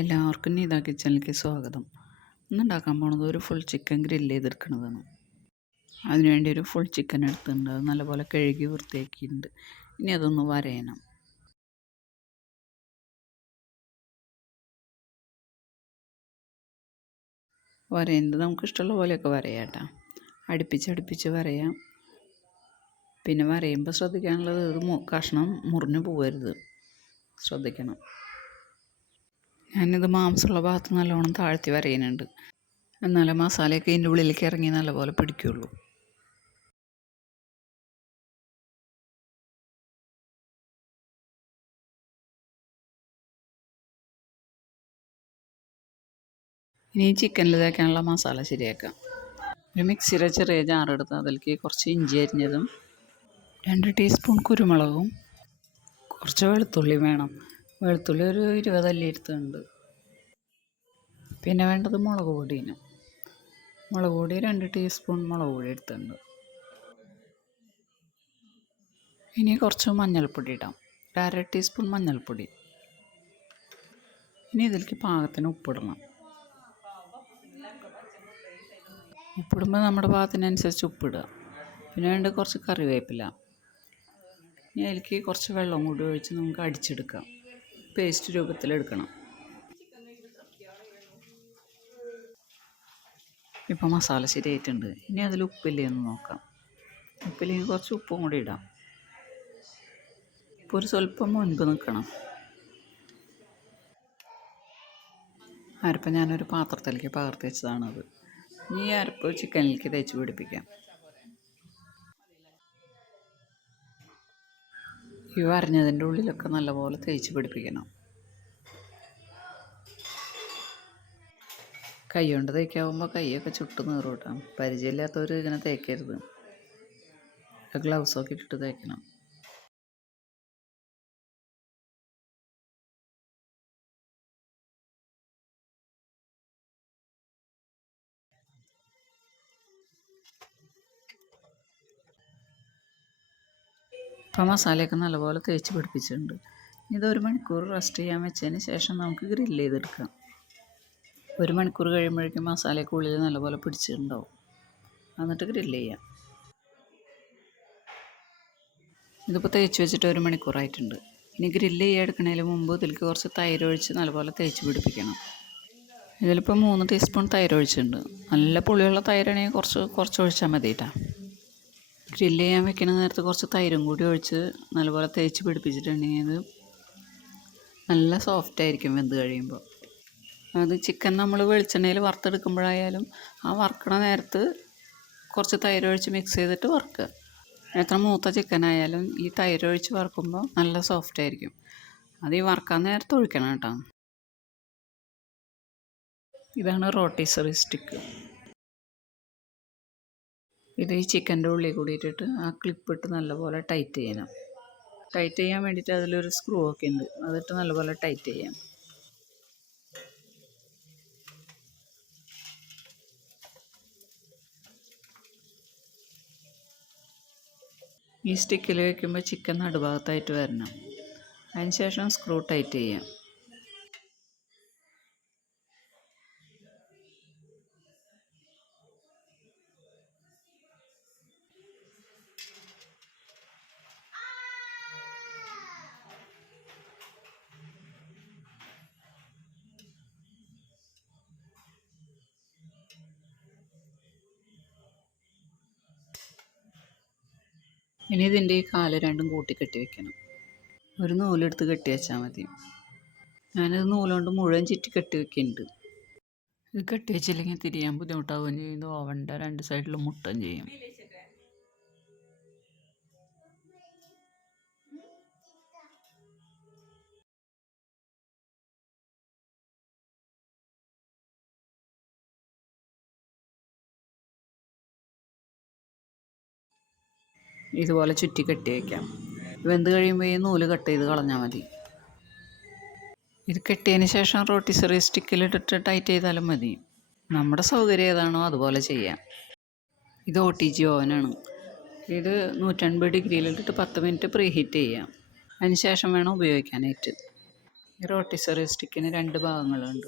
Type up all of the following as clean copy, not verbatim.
എല്ലാവർക്കും നീത കിച്ചണിലേക്ക് സ്വാഗതം. ഇന്നുണ്ടാക്കാൻ പോണത് ഒരു ഫുൾ ചിക്കൻ ഗ്രില്ല് ചെയ്തെടുക്കുന്നതാണ്. അതിനുവേണ്ടി ഒരു ഫുൾ ചിക്കൻ എടുത്തിട്ടുണ്ട്. അത് നല്ലപോലെ കഴുകി വൃത്തിയാക്കിയിട്ടുണ്ട്. ഇനി അതൊന്ന് വരയണം. വരയുന്നത് നമുക്ക് ഇഷ്ടമുള്ള പോലെയൊക്കെ വരയാം കേട്ടോ. അടുപ്പിച്ച് വരയാം. പിന്നെ വരയുമ്പോൾ ശ്രദ്ധിക്കാനുള്ളത് കഷ്ണം മുറിഞ്ഞു പോകരുത്, ശ്രദ്ധിക്കണം. ഞാനിത് മാംസമുള്ള ഭാഗത്ത് നല്ലോണം താഴ്ത്തി വരയുന്നുണ്ട്. എന്നാലേ മസാലയൊക്കെ ഇതിൻ്റെ ഉള്ളിലേക്ക് ഇറങ്ങി നല്ലപോലെ പിടിക്കുള്ളൂ. ഇനി ചിക്കനിൽ തേക്കാനുള്ള മസാല ശരിയാക്കാം. ഒരു മിക്സിയുടെ ചെറിയ ജാറെടുത്ത് അതിലേക്ക് കുറച്ച് ഇഞ്ചി അരിഞ്ഞതും 2 ടീസ്പൂൺ കുരുമുളകും കുറച്ച് വെളുത്തുള്ളി വേണം. വെളുത്തുള്ളി ഒരു 20 അല്ലി എടുത്തുണ്ട്. പിന്നെ വേണ്ടത് മുളക് പൊടിയാണ്. മുളക് പൊടി 2 ടീസ്പൂൺ മുളക് പൊടി എടുത്തുണ്ട്. ഇനി കുറച്ച് മഞ്ഞൾപ്പൊടി ഇടാം, 1/2 ടീസ്പൂൺ മഞ്ഞൾപ്പൊടി. ഇനി ഇതിലേക്ക് പാകത്തിന് ഉപ്പിടണം. ഉപ്പിടുമ്പോൾ നമ്മുടെ പാകത്തിനനുസരിച്ച് ഉപ്പിടുക. പിന്നെ വേണ്ടത് കുറച്ച് കറിവേപ്പില. ഇനി അതിലേക്ക് കുറച്ച് വെള്ളം കൂടി ഒഴിച്ച് നമുക്ക് അടിച്ചെടുക്കാം. പേസ്റ്റ് രൂപത്തിലെടുക്കണം. ഇപ്പോൾ മസാല ശരിയായിട്ടുണ്ട്. ഇനി അതിൽ ഉപ്പില്ലേ എന്ന് നോക്കാം. ഉപ്പില്ലെങ്കിൽ കുറച്ച് ഉപ്പും കൂടി ഇടാം. ഇപ്പോൾ ഒരു സ്വല്പം മുൻപ് നിൽക്കണം. അരപ്പ് ഞാനൊരു പാത്രത്തിലേക്ക് പകർത്തി വെച്ചതാണത്. ഈ അരപ്പ് ചിക്കനിലേക്ക് തേച്ച് പിടിപ്പിക്കാം. ഈ വരഞ്ഞതിൻ്റെ ഉള്ളിലൊക്കെ നല്ലപോലെ തേച്ച് പിടിപ്പിക്കണം. കൈ കൊണ്ട് തേക്കാവുമ്പോൾ കൈയൊക്കെ ചുട്ട് നീറും കേട്ടോ. പരിചയമില്ലാത്തവർ ഇങ്ങനെ തേക്കരുത്. ഗ്ലൗസൊക്കെ ഇട്ടിട്ട് തേക്കണം. ഇപ്പോൾ മസാലയൊക്കെ നല്ലപോലെ തേച്ച് പിടിപ്പിച്ചിട്ടുണ്ട്. ഇത് 1 മണിക്കൂർ റെസ്റ്റ് ചെയ്യാൻ വെച്ചതിന് ശേഷം നമുക്ക് ഗ്രില്ല് ചെയ്തെടുക്കാം. 1 മണിക്കൂർ കഴിയുമ്പോഴേക്കും മസാലയൊക്കെ ഉള്ളിൽ നല്ലപോലെ പിടിച്ചിട്ടുണ്ടാവും. എന്നിട്ട് ഗ്രില്ല് ചെയ്യാം. ഇതിപ്പോൾ തേച്ച് വെച്ചിട്ട് 1 മണിക്കൂറായിട്ടുണ്ട്. ഇനി ഗ്രില്ല് ചെയ്യാൻ എടുക്കുന്നതിന് മുമ്പ് ഇതിലേക്ക് കുറച്ച് തൈര് ഒഴിച്ച് നല്ലപോലെ തേച്ച് പിടിപ്പിക്കണം. ഇതിലിപ്പോൾ 3 ടീസ്പൂൺ തൈര് ഒഴിച്ചിട്ടുണ്ട്. നല്ല പുളിയുള്ള തൈരാണെങ്കിൽ കുറച്ച് ഒഴിച്ചാൽ മതി കേട്ടോ. ഗ്രില്ല് ചെയ്യാൻ വെക്കുന്ന നേരത്ത് കുറച്ച് തൈരും കൂടി ഒഴിച്ച് നല്ലപോലെ തേച്ച് പിടിപ്പിച്ചിട്ടുണ്ടെങ്കിൽ ഇത് നല്ല സോഫ്റ്റായിരിക്കും വെന്ത് കഴിയുമ്പോൾ. അത് ചിക്കൻ നമ്മൾ വെളിച്ചെണ്ണയിൽ വറുത്തെടുക്കുമ്പോഴായാലും ആ വറുക്കണ നേരത്ത് കുറച്ച് തൈര് ഒഴിച്ച് മിക്സ് ചെയ്തിട്ട് വറുക്കുക. എത്ര മൂത്ത ചിക്കനായാലും ഈ തൈര് ഒഴിച്ച് വറുക്കുമ്പോൾ നല്ല സോഫ്റ്റായിരിക്കും. അത് ഈ വറുക്കാൻ നേരത്ത് ഒഴിക്കണം കേട്ടോ. ഇതാണ് റോട്ടിസറി സ്റ്റിക്ക്. ഇത് ഈ ചിക്കൻ്റെ ഉള്ളിൽ കൂടിയിട്ടിട്ട് ആ ക്ലിപ്പിട്ട് നല്ലപോലെ ടൈറ്റ് ചെയ്യണം. ടൈറ്റ് ചെയ്യാൻ വേണ്ടിയിട്ട് അതിലൊരു സ്ക്രൂ ഒക്കെ ഉണ്ട്, അതിട്ട് നല്ലപോലെ ടൈറ്റ് ചെയ്യാം. ഈ സ്റ്റിക്കിൽ വയ്ക്കുമ്പോൾ ചിക്കൻ നടുഭാഗത്തായിട്ട് വരണം. അതിന് ശേഷം സ്ക്രൂ ടൈറ്റ് ചെയ്യാം. ഇനി ഇതിൻ്റെ ഈ കാല് രണ്ടും കൂട്ടി കെട്ടി വെക്കണം. ഒരു നൂലെടുത്ത് കെട്ടി വെച്ചാൽ മതി. ഞാനിത് നൂലുകൊണ്ട് മുഴുവൻ ചുറ്റി കെട്ടി വെക്കുന്നുണ്ട്. ഇത് കെട്ടി വെച്ചില്ലെങ്കിൽ തിരിയാൻ ബുദ്ധിമുട്ടാവുകയും ചെയ്യും. ഇത് ഓവൻ്റെ 2 സൈഡിലും മുട്ടുകയും ചെയ്യും. ഇതുപോലെ ചുറ്റി കെട്ടി വയ്ക്കാം. വെന്ത് കഴിയുമ്പോൾ ഈ നൂല് കട്ട് ചെയ്ത് കളഞ്ഞാൽ മതി. ഇത് കെട്ടിയതിന് ശേഷം റോട്ടിസറി സ്റ്റിക്കിലിട്ടിട്ട് ടൈറ്റ് ചെയ്താലും മതി. നമ്മുടെ സൗകര്യം ഏതാണോ അതുപോലെ ചെയ്യാം. ഇത് OTG ഓവനാണ്. ഇത് 150 ഡിഗ്രിയിലിട്ടിട്ട് 10 മിനിറ്റ് പ്രീ ഹീറ്റ് ചെയ്യാം. അതിന് ശേഷം വേണം ഉപയോഗിക്കാനായിട്ട്. ഈ റോട്ടിസറി സ്റ്റിക്കിന് 2 ഭാഗങ്ങളുണ്ട്.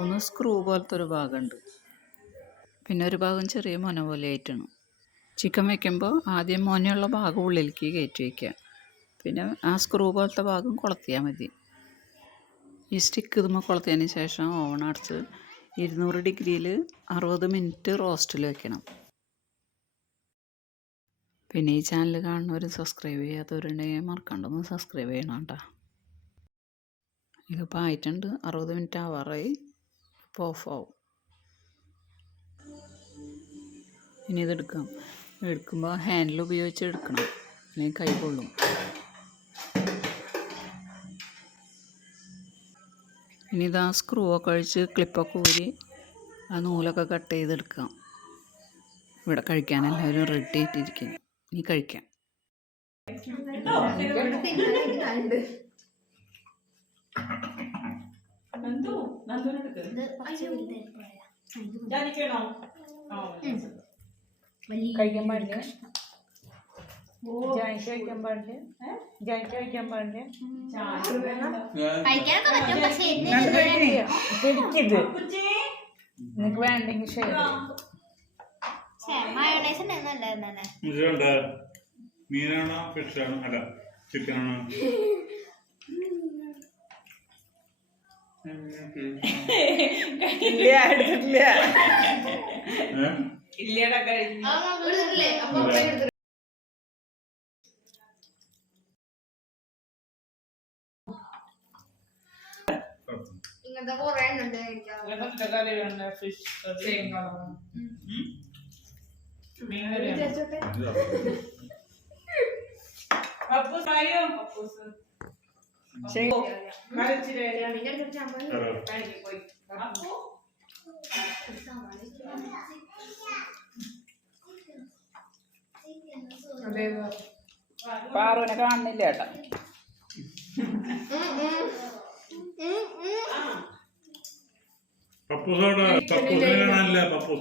ഒന്ന് സ്ക്രൂ പോലത്തെ ഒരു ഭാഗമുണ്ട്, പിന്നെ ഒരു ഭാഗം ചെറിയ മൊന പോലെ ആയിട്ടാണ്. ചിക്കൻ വയ്ക്കുമ്പോൾ ആദ്യം മൊനയുള്ള ഭാഗം ഉള്ളിലേക്ക് കയറ്റി വയ്ക്കുക, പിന്നെ ആ സ്ക്രൂ പോലത്തെ ഭാഗം കൊളുത്തിയാൽ മതി. ഈ സ്റ്റിക്ക് ഇതുമ്പോൾ കൊളുത്തിയതിന് ശേഷം ഓവൺ അടച്ച് 200 ഡിഗ്രിയിൽ 60 മിനിറ്റ് റോസ്റ്റിൽ വെക്കണം. പിന്നെ ഈ ചാനൽ കാണുന്നവർ സബ്സ്ക്രൈബ് ചെയ്യാത്തവരുണ്ടെങ്കിൽ മറക്കാണ്ടൊന്ന് സബ്സ്ക്രൈബ് ചെയ്യണം കേട്ടോ. ഇതിപ്പോൾ ആയിട്ടുണ്ട്, 60 മിനിറ്റ് ആവാറായി. ഇപ്പോൾ ഓഫാവും. ഇനി ഇതെടുക്കാം. എടുക്കുമ്പോൾ ഹാൻഡിൽ ഉപയോഗിച്ച് എടുക്കണം, അല്ലെങ്കിൽ കൈ കൊള്ളും. ഇനി ഇതാ സ്ക്രൂ ഒക്കെ അഴിച്ച് ക്ലിപ്പൊക്കെ ഊരി ആ നൂലൊക്കെ കട്ട് ചെയ്തെടുക്കാം. ഇവിടെ കഴിക്കാൻ എല്ലാവരും റെഡി ആയിട്ടിരിക്കുന്നു. ഇനി കഴിക്കാം. കഴിക്കാൻ പാടില്ല, ജോയിന്റ് കഴിക്കാൻ പാടില്ല, ജോയിന്റ് കഴിക്കാൻ പാടില്ല. നിനക്ക് വേണ്ടെങ്കിൽ ഷെയർ മീനാണോ ഫിഷാണോ അല്ല ചിക്കനാണോ? ഇല്ലടാ കഴിഞ്ഞു. ഇങ്ങനത്തെ കൊറേ ഉണ്ട്. ഫിഷ് പാറുവിനെ കാണുന്നില്ല ഏട്ടാ. പപ്പൂസോടെ പപ്പൂസിനെ കാണാനില്ല. പപ്പൂസ്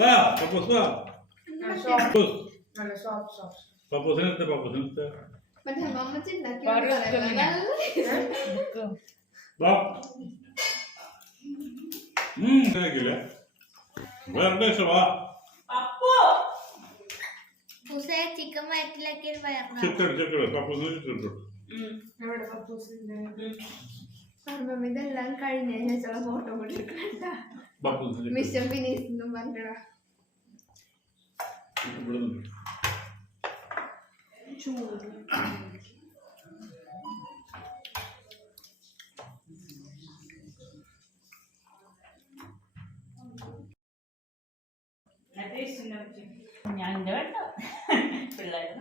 വാ, പപ്പൂസ് വാ, പപ്പൂസിനെടുത്ത് പപ്പൂസിനെടുത്ത് വാ. കഴിക്കില്ല, വേറെ ടേസ്റ്റ്. വാ ചിക്കൻ വയറ്റിലാക്കി ചിക്കൻ ചിക്കൻ പപ്പൂസിന് ചിക്കൻ. ഇതെല്ലാം കഴിഞ്ഞ ശേഷമുള്ള ഫോട്ടോ കൂടി എടുക്കണ്ട. മിഷൻ ഫിനിഷ് പറഞ്ഞ ഞാൻ വേണ്ട പിള്ളേരും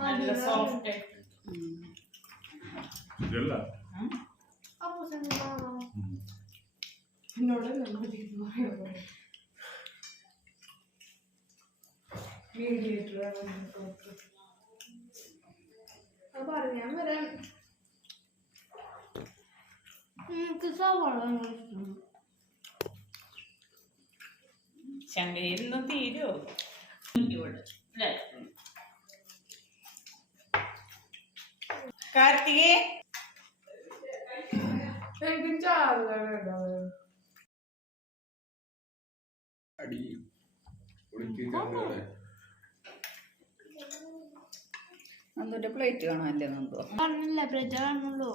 നല്ല സോഫ്റ്റ് പറയാൻ വരാം. ശങ്കയിന്ന് തീരുമോ ഇവിടെ അല്ലേ? കാർത്തികേ നന്ദുന്റെ പ്ലേറ്റ് കാണാനല്ലേ നന്ദു? പറഞ്ഞില്ല ബ്രെഡ് കാണുള്ളൂ.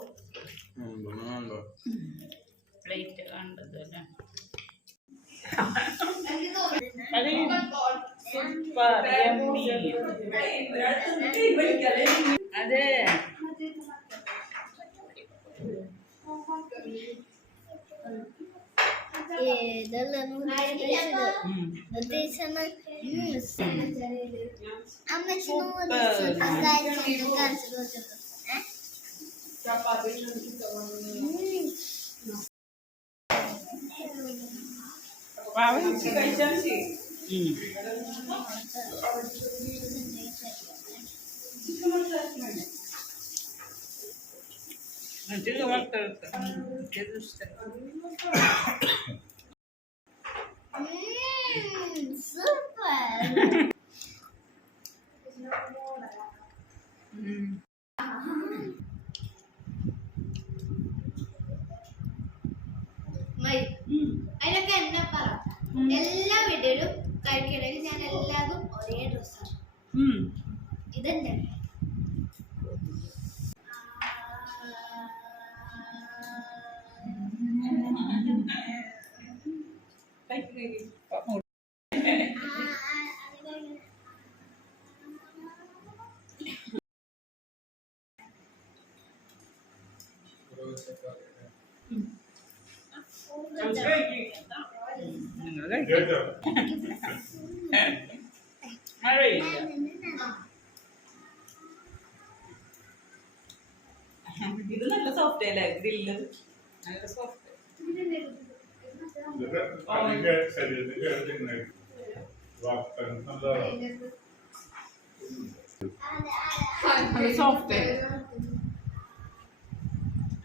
പ്ലേറ്റ് കണ്ടത് അതെ. Super. അതിനൊക്കെ എന്നെ പറ എല്ലാ വീഡിയോയിലും കഴിക്കണമെങ്കിൽ ഞാൻ എല്ലാതും ഒരേ ഡ്രസ്സാണ് ഇതെന്നെ നിങ്ങൾ കഴിക്കും. മഴയില്ല. ഇത് നല്ല സോഫ്റ്റ് അല്ലേ ഗ്രില്ല് നല്ല സോഫ്റ്റ്. സോഫ്റ്റ്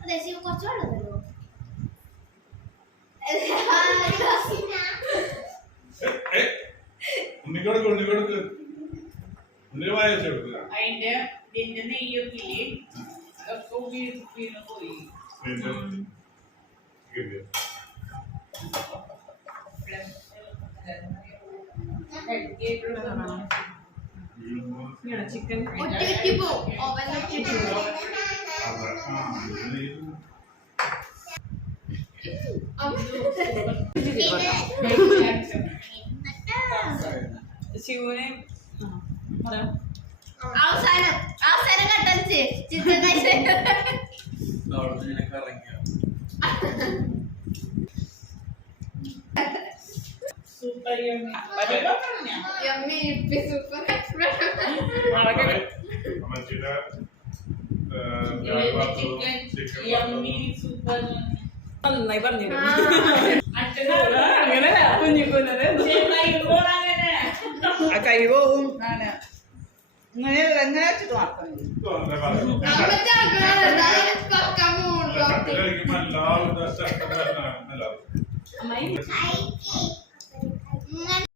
അതെ ശിവ കുറച്ച് വെള്ളം തരുമോ അതിന്റെ ഇതിന്റെ നെയ്യൊക്കെ ഒക്കെ വീണ് പോയി. ചിക്കൻ ഒട്ടി പോവും ഓവൻ ഒട്ടി പോവും ശിവനെ അവസാനം അവസാനം കട്ടൻസ് ചിക്കൻ സൂപ്പർ യമ്മി ഇപ്പി സൂപ്പർ സൂപ്പർ നന്നായി പറഞ്ഞു. അങ്ങനെ കുഞ്ഞിക്കുന്നത് കൈ പോവും. ഇങ്ങനെ എങ്ങനെ വെച്ചിട്ട് മാത്രം പക്ക മൂന്ന് എല്ലാവരും